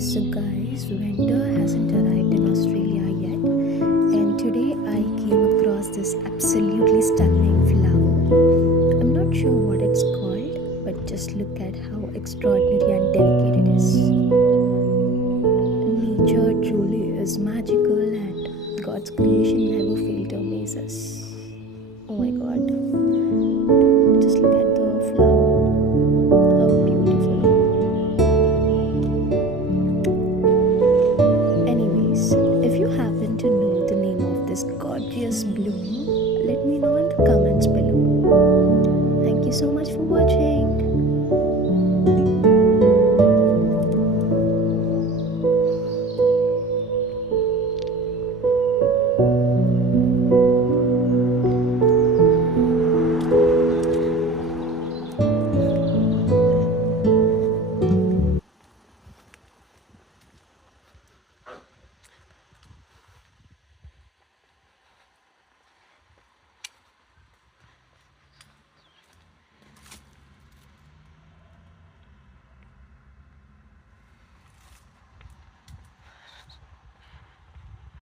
So, guys, winter hasn't arrived in Australia yet, and today I came across this absolutely stunning flower. I'm not sure what it's called, but just look at how extraordinary and delicate it is. Nature truly is magical, and God's creation never failed to amaze us. Oh my god, just look at the flower, how beautiful. Anyways, if you happen to know the name of this gorgeous bloom,